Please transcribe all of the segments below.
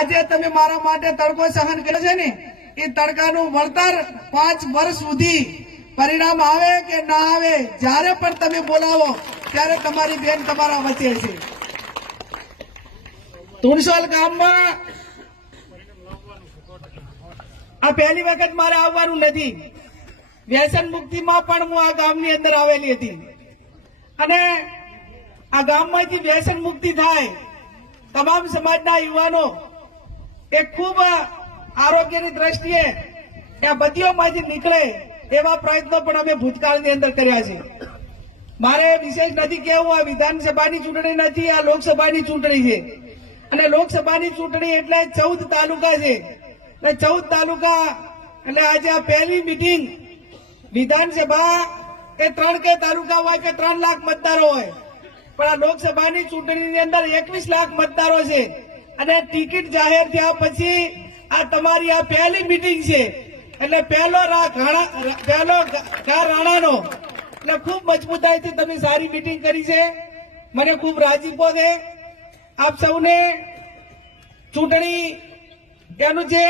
આજે તમે મારા માટે તડકો સહન કર્યો છે ને, એ તડકાનું વળતર 5 વર્ષ સુધી પરિણામ આવે કે ના આવે, જ્યારે પણ તમે બોલાવો ત્યારે તમારી બેન તમારા વચ્ચે છે. તુણસોલ ગામમાં આ પહેલી વખત મારે આવવાનું નથી. વ્યસન મુક્તિમાં પણ હું આ ગામની અંદર આવેલી હતી અને આ ગામમાંથી વ્યસન મુક્તિ થાય, તમામ સમાજના યુવાનો એ ખૂબ આરોગ્યની દ્રષ્ટિએ આ બતીઓમાંથી નીકળે એવા પ્રયત્નો પણ અમે ભૂતકાળની અંદર કર્યા છે. મારે વિશેષ નથી કહેવું, આ વિધાનસભાની ચૂંટણી નથી, આ લોકસભાની ચૂંટણી છે અને લોકસભાની ચૂંટણી એટલે 14 તાલુકા છે એટલે 14 તાલુકા એટલે આજે આ પહેલી મીટિંગ. વિધાનસભા એ 3 કે તાલુકા હોય કે 3 લાખ મતદારો હોય, પણ આ લોકસભાની ચૂંટણીની અંદર 21 લાખ મતદારો છે અને ટિકિટ જાહેર થયા પછી આ તમારી આ પહેલી મીટિંગ છે એટલે પહેલો રાણાનો એટલે ખૂબ મજબૂતાઈથી તમે સારી મીટિંગ કરી છે. મને ખૂબ રાજીપો છે. આપ સૌને ચૂંટણી એનું જે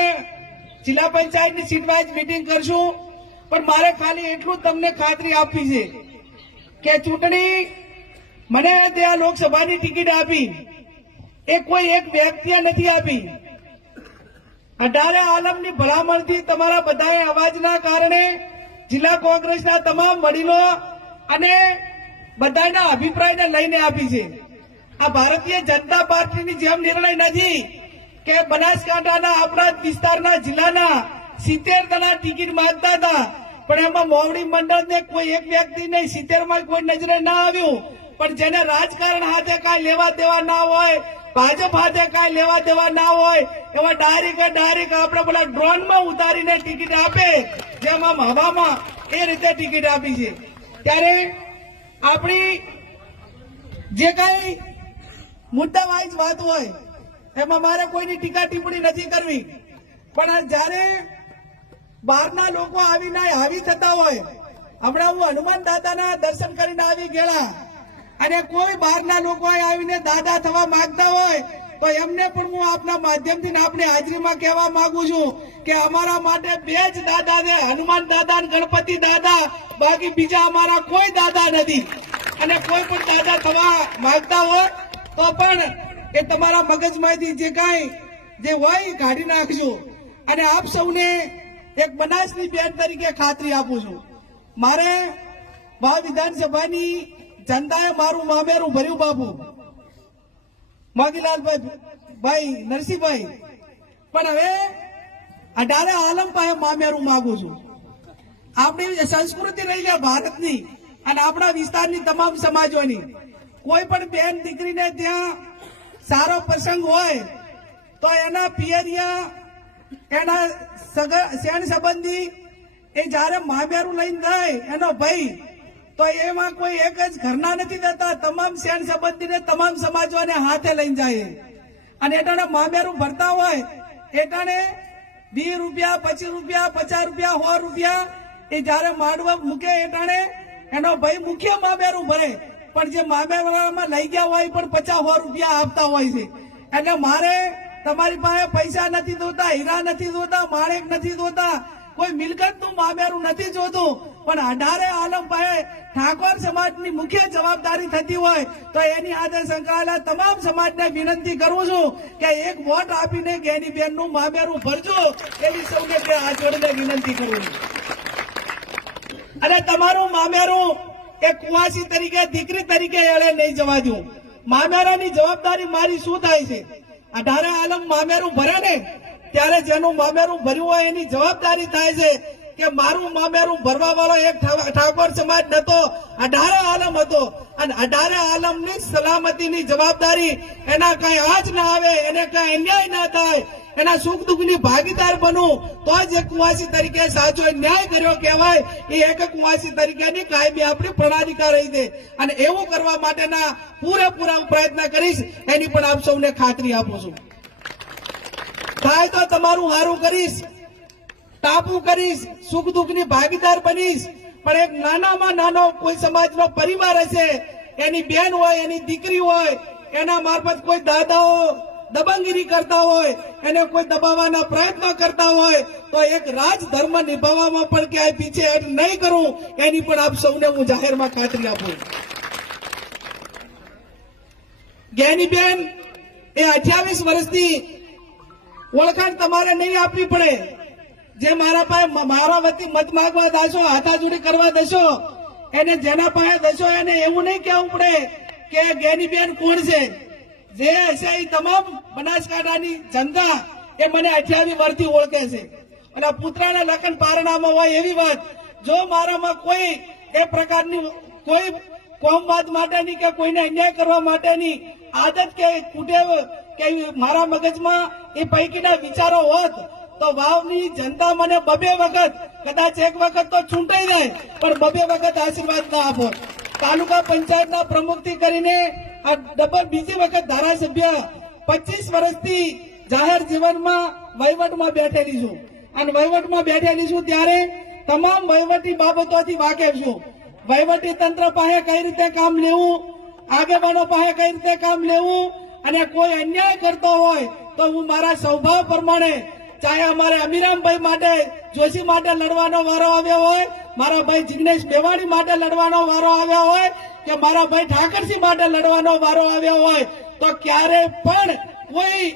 જિલ્લા પંચાયતની સીટ વાઇઝ મીટિંગ કરશું, પણ મારે ખાલી એટલું તમને ખાતરી આપવી છે કે ચૂંટણી મને ત્યાં લોકસભાની ટિકિટ આપી એ કોઈ એક વ્યક્તિએ નથી આપી. 18 આલમની ભલામણથી તમારા બધાએ અવાજના કારણે જિલ્લા કોંગ્રેસના તમામ વડીલો અને બધાના અભિપ્રાયને લઈને આપી છે. આ ભારતીય જનતા પાર્ટીની જેમ નિર્ણય નથી કે બનાસકાંઠાના આપણા વિસ્તારના જિલ્લાના 70 જણા ટિકિટ માંગતા હતા, પણ એમાં મોવડી મંડળને કોઈ એક વ્યક્તિ નહીં, 70 માં કોઈ નજરે ના આવ્યું. પણ જેને રાજકારણ હાથે કાંઈ લેવા દેવા ના હોય, ભાજપ હાથે કાંઈ લેવા દેવા ના હોય, એવા ડાયરેક્ટ આપણે પેલા ડ્રોનમાં ઉતારીને ટિકિટ આપે, જેમ આમ હવામાં એ રીતે ટિકિટ આપી છે. ત્યારે આપણી જે કાંઈ મુદ્દા વાઇઝ વાત હોય એમાં મારે કોઈની ટીકા ટિપ્પણી નથી કરવી, પણ જયારે બહારના લોકો આવીને હાવી થતા હોય, હમણાં હું હનુમાન દાદાના દર્શન કરીને આવી ગયેલા અને કોઈ બહારના લોકો આવીને દાદા થવા માંગતા હોય તો એમને પણ હું આપના માધ્યમથી આપણી હાજરીમાં કહેવા માંગુ છું કે અમારા માટે 2 જ દાદા છે, હનુમાન દાદા અને ગણપતિ દાદા, બાકી બીજા અમારા કોઈ દાદા નથી. અને કોઈ પણ દાદા થવા માંગતા હોય તો પણ એ તમારા મગજમાંથી જે કાંઈ જે હોય એ કાઢી નાખજો. અને આપ સૌને એક બનાસની બેન તરીકે ખાતરી આપું છું, મારે વિધાનસભાની જનતાએ મારું મામેરું ભર્યું બાપુ મોગીલાલભાઈ નરસિંહભાઈ, પણ હવે 18 આલમ પાસે મામેરું માંગુ છું. આપણી સંસ્કૃતિ રહી છે ભારતની અને આપણા વિસ્તારની તમામ સમાજોની. કોઈ પણ બેન દીકરીને ત્યાં સારો પ્રસંગ હોય તો એના પિયરિયા એના શેણ સંબંધી એ જયારે મામેરું લઈને જાય એનો ભાઈ, તો એમાં કોઈ એક જ ઘરના નથી દેતા, તમામ શેણ સંબંધીને તમામ સમાજોને હાથે લઈને જાય. અને એટાણે મામેરું ભરતા હોય એટાણે 20 રૂપિયા, 25 રૂપિયા, 50 રૂપિયા, 100 રૂપિયા એ જયારે માંડવા મૂકે એટાણે એનો ભાઈ મુખ્ય મામેરું ભરે, પણ જે મામેરામાં લઈ ગયા હોય પણ 50-100 રૂપિયા આપતા હોય છે. એટલે મારે તમારી પાસે પૈસા નથી જોતા, હીરા નથી જોતા, માણેક નથી જોતા, કોઈ મિલકતનું મામેરું નથી જોતું, પણ 18 આલમ પાસે ઠાકોર સમાજની મુખ્ય જવાબદારી થતી હોય તો એની સાથે સંકળાયેલા તમામ સમાજને વિનંતી કરું છું કે એક વોટ આપીને ગેની બેનનું મામેરું ભરજો, એવી સૌને હાથ જોડીને વિનંતી કરું છું. અને તમારું મામેરું એક કુવાસી તરીકે, દીકરી તરીકે એળે નહીં જવા દઉં. મામેરાની જવાબદારી મારી શું થાય છે? 18 આલમ મામેરું ભરે ને ત્યારે જેનું મામેરું ભર્યું હોય એની જવાબદારી થાય છે કે મારું મામેરું ભરવા વાળો એક ઠાકોર સમાજ નતો, 18 આલમ હતો. અને 18 આલમની સલામતીની જવાબદારી એના કઈ આંચ ના આવે, એને કઈ અન્યાય ના થાય, એના સુખ દુઃખની ભાગીદાર બનવું તો જ એક કુવાસી તરીકે સાચો ન્યાય કર્યો કહેવાય. એ એક કુવાસી તરીકેની કાયમી આપણી પ્રણાલિકા રહી છે અને એવું કરવા માટેના પૂરેપૂરા પ્રયત્ન કરીશ, એની પણ આપ સૌને ખાતરી આપું છું. થાય તો તમારું સારું કરીશ, ટાપુ કરીશ, સુખ દુઃખની ભાગીદાર બનીશ. પણ એક નાનામાં નાનો કોઈ સમાજનો પરિવાર હશે, એની બેન હોય, એની દીકરી હોય, એના મારફત કોઈ દાદાઓ દબંગગીરી કરતા હોય, એને કોઈ દબાવવાના પ્રયત્ન કરતા હોય તો એક રાજધર્મ નિભાવવામાં પણ ક્યાંય પીછેહટ નહીં કરું, એની પણ આપ સૌને હું જાહેરમાં ખાતરી આપું. જ્ઞાનીબેન એ 28 વર્ષથી ઓળખાણ તમારે નહીં આપવી પડે. જે મારા પાસે મારા વતી મત માંગવા દાશો, હાથાજોડી કરવા દેશો, એને જેના પાસે દેશો એને એવું નહીં કહેવું પડે કે જ્ઞાનીબેન કોણ છે. જે હશે એ તમામ બનાસકાંઠાની જનતા એ મને 28 વર્ષથી ઓળખે છે. અને પુત્રના લખન પારણામાં હોય એવી વાત, જો મારામાં કોઈ એ પ્રકારની કોઈ કોમવાદ માટેની કે કોઈને અન્યાય કરવા માટેની આદત કે કુટેવ કે મારા મગજમાં એ પૈકીના વિચારો હોત તો વાવની જનતા મને 2 વખત, કદાચ 1 વખત તો ચૂંટાઈ જાય પણ 2 વખત આશીર્વાદ ના આપો. તાલુકા પંચાયતના પ્રમુખથી કરીને આ ડબલ બીજી વખત ધારાસભ્ય 25 વર્ષથી જાહેર જીવનમાં વહીવટમાં બેઠેલી છું. અને વહીવટમાં બેઠેલી છું ત્યારે તમામ વહીવટી બાબતોથી વાકેફ છું. વહીવટી તંત્ર પાસે કઈ રીતે કામ લેવું, આગેવાનો પાસે કઈ રીતે કામ લેવું, અને કોઈ અન્યાય કરતો હોય તો હું મારા સ્વભાવ પ્રમાણે, ચાહે અમારે અમીરામભાઈ માટે, જોશી માટે લડવાનો વારો આવ્યો હોય, મારા ભાઈ જિગ્નેશ મેવાણી માટે લડવાનો વારો આવ્યો હોય કે મારા ભાઈ ઠાકરસિંહ માટે લડવાનો વારો આવ્યો હોય, તો ક્યારે પણ કોઈ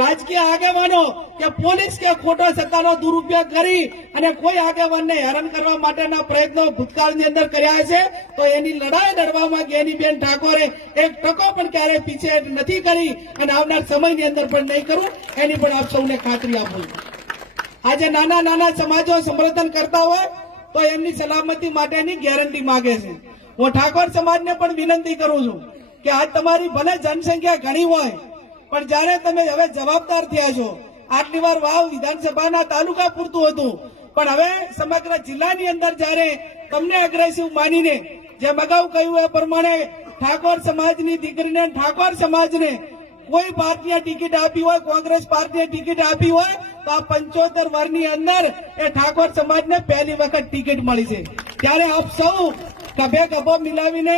રાજકીય આગેવાનો કે પોલીસ કે ખોટો સત્તાનો દુરુપયોગ કરી અને કોઈ આગેવાનને હેરાન કરવા માટેના પ્રયત્નો ભૂતકાળની અંદર કર્યા છે તો એની લડાઈ લડવામાં જ્ઞાનીબેન ઠાકોરે 1 ટકો પણ ક્યારેય પીછેહટ નથી કરી અને આવનાર સમયની અંદર પણ નહીં કરું, એની પણ આપ સૌને ખાતરી આપું. આજે નાના નાના સમાજો સમર્થન કરતા હોય તો એમની સલામતી માટેની ગેરંટી માંગે છે. હું ઠાકોર સમાજને પણ વિનંતી કરું છું કે આજ તમારી ભલે જનસંખ્યા ઘણી હોય પણ જયારે તમે હવે જવાબદાર થયા છો, આટલી વાર વાવ વિધાનસભાના તાલુકા પૂરતું હતું પણ હવે સમગ્ર જિલ્લાની અંદર જયારે તમને અગ્રેસિવ માનીને જે અગાઉ કહ્યું એ પ્રમાણે ઠાકોર સમાજની દીકરીને, ઠાકોર સમાજને કોઈ પાર્ટીએ ટિકિટ આપી હોય, કોંગ્રેસ પાર્ટીએ ટિકિટ આપી હોય તો આ 75 વર્ષની અંદર એ ઠાકોર સમાજને પહેલી વખત ટિકિટ મળી છે. ત્યારે આપ સૌ ખભે ખભો મિલાવીને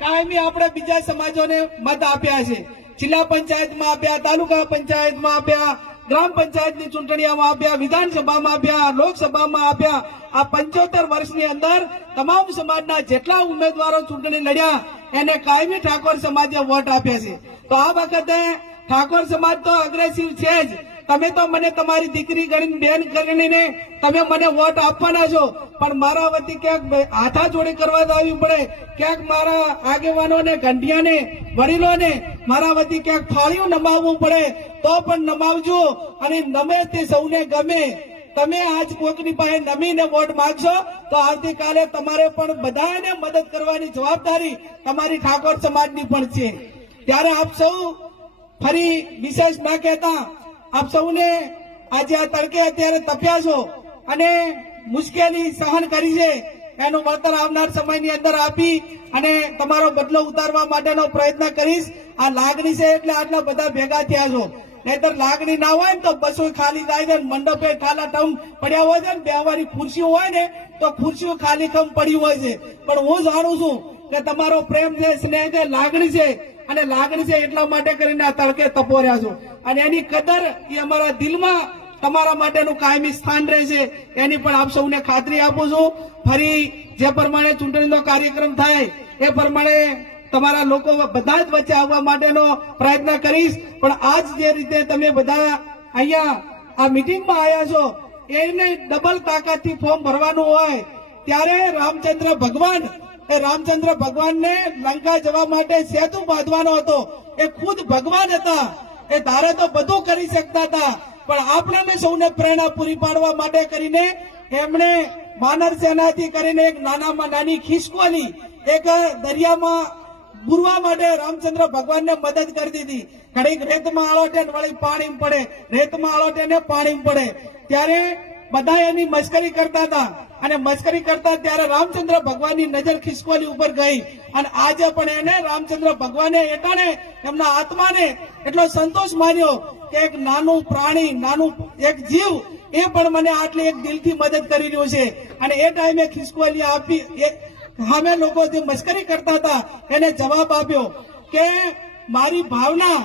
કાયમી આપણે બીજા સમાજોને મત આપ્યા છે. જિલ્લા પંચાયતમાં આપ્યા, તાલુકા પંચાયતમાં આપ્યા, ગ્રામ પંચાયતની ચૂંટણીઓમાં આપ્યા, વિધાનસભામાં આપ્યા, લોકસભામાં આપ્યા. આ 75 વર્ષની અંદર તમામ સમાજના જેટલા ઉમેદવારો ચૂંટણી લડ્યા એને કાયમી ઠાકોર સમાજે વોટ આપ્યા છે. તો આ વખતે ઠાકોર સમાજ તો અગ્રેસિવ છે જ. તમે તો મને તમારી દીકરી ગણીને, બેન ગણીને તમે મને વોટ આપવાના છો, પણ મારા વતી ક્યાંક હાથાજોડી કરવા આવી પડે, ક્યાંક મારા આગેવાનોને, ગંઢિયાને, વડીલોને મારા વતી ક્યાંક થાળીઓ નમાવવું પડે તો પણ નમાવજો. અને નમે તે સૌને ગમે. તમે આજ કોકની પાસે નમીને વોટ માંગશો તો આવતીકાલે તમારે પણ બધાને મદદ કરવાની જવાબદારી તમારી ઠાકોર સમાજની પણ છે. ત્યારે આપ સૌ ફરી વિશેષ ના કહેતા, આપ સૌને આજે આ તડકે અત્યારે તપ્યા છો અને મુશ્કેલી સહન કરી છે, એનું વળતર આવનાર સમયની અંદર આપી અને તમારો બદલો ઉતારવા માટેનો પ્રયત્ન કરીશ. આ લાગણી છે એટલે આટલા બધા ભેગા થયા છો, નહીતર લાગણી ના હોય ને તો બસો ખાલી જાય છે, મંડપે ઠાલાઠમ પડ્યા હોય છે ને, બેહવાની ખુરશીઓ હોય ને તો ખુરશીઓ ખાલી ખમ પડી હોય છે. પણ હું જાણું છું કે તમારો પ્રેમ છે, સ્નેહ છે, લાગણી છે અને લાગણી છે એટલા માટે કરીને આ તડકે તપો રહ્યા છો અને એની કદર એ અમારા દિલમાં તમારા માટેનું કાયમી સ્થાન રહેશે, એની પણ આપ સૌને ખાતરી આપું છું. ફરી જે પ્રમાણે ચૂંટણીનો કાર્યક્રમ થાય એ પ્રમાણે તમારા લોકો બધા જ વચ્ચે આવવા માટેનો પ્રયત્ન કરીશ. પણ આજ જે રીતે તમે બધા અહીંયા આ મિટિંગમાં આવ્યા છો એને ડબલ તાકાતથી ફોર્મ ભરવાનું હોય ત્યારે રામચંદ્ર ભગવાનને લંકા જવા માટે સેતુ બાંધવાનો હતો. એ ખુદ ભગવાન હતા, એ ધારે તો બધું કરી શકતા હતા, પણ આપણે સૌને પ્રેરણા પૂરી પાડવા માટે કરીને એમણે વાનર સેનાથી કરીને એક નાનામાં નાની ખિસકોલી એક દરિયામાં બુરવા માટે રામચંદ્ર ભગવાનને મદદ કરી દીધી. ઘડીક રેતમાં આળોટે વળી પાણી પડે, રેતમાં આળોટે ને પાણી પડે, ત્યારે બધા એની મસ્કરી કરતા હતા અને મસ્કરી કરતા ત્યારે રામચંદ્ર ભગવાનની નજર ખિસકોલી ઉપર ગઈ અને આજે પણ એને રામચંદ્ર ભગવાને એટાણે એમના આત્માને એટલો સંતોષ માન્યો કે એક નાનું પ્રાણી, નાનું એક જીવ એ પણ મને આટલી એક દિલથી મદદ કરી રહ્યું છે. અને એ ટાઈમે ખિસકોલી આપી સામે લોકો જે મસ્કરી કરતા હતા એને જવાબ આપ્યો કે મારી ભાવના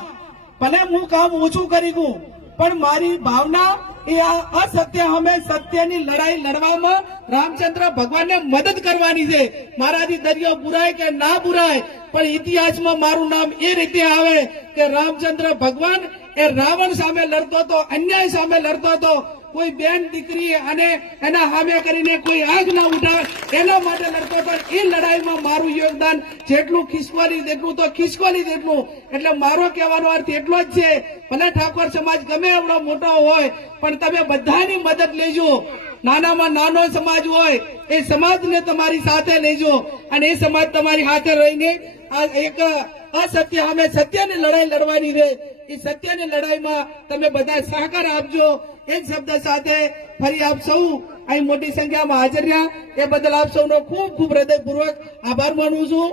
ભલે હું કામ ઓછું કરી ગયું પણ મારી ભાવના એ આ અસત્ય સામે સત્યની લડાઈ લડવામાં રામચંદ્ર ભગવાનને મદદ કરવાની છે. મારાથી દરિયો બુરાય કે ના બુરાય પણ ઇતિહાસમાં મારું નામ એ રીતે આવે કે રામચંદ્ર ભગવાન એ રાવણ સામે લડતો હતો, અન્યાય સામે લડતો હતો. કોઈ બેન દીકરી અને એના સામે કરીને કોઈ આગ ના ઉઠાવે એના માટે લડતો હતો. એ લડાઈમાં મારું યોગદાન જેટલું ખિસકોલી તેટલું તો ખિસકોલી તેટલું. એટલે મારો કહેવાનો અર્થ એટલો જ છે, ભલે ઠાકોર સમાજ ગમે એવડો મોટો હોય પણ તમે બધાની મદદ લેજો. નાનામાં નાનો સમાજ હોય એ સમાજને તમારી સાથે લેજો અને એ સમાજ તમારી સાથે રહીને આ એક અસત્ય સામે સત્યની લડાઈ લડવાની રહે. એ સત્યની લડાઈમાં તમે બધા સહકાર આપજો. એ જ શબ્દ સાથે ફરી આપ સૌ અહીં મોટી સંખ્યામાં હાજર રહ્યા એ બદલ આપ સૌનો ખૂબ ખૂબ હૃદયપૂર્વક આભાર માનું છું.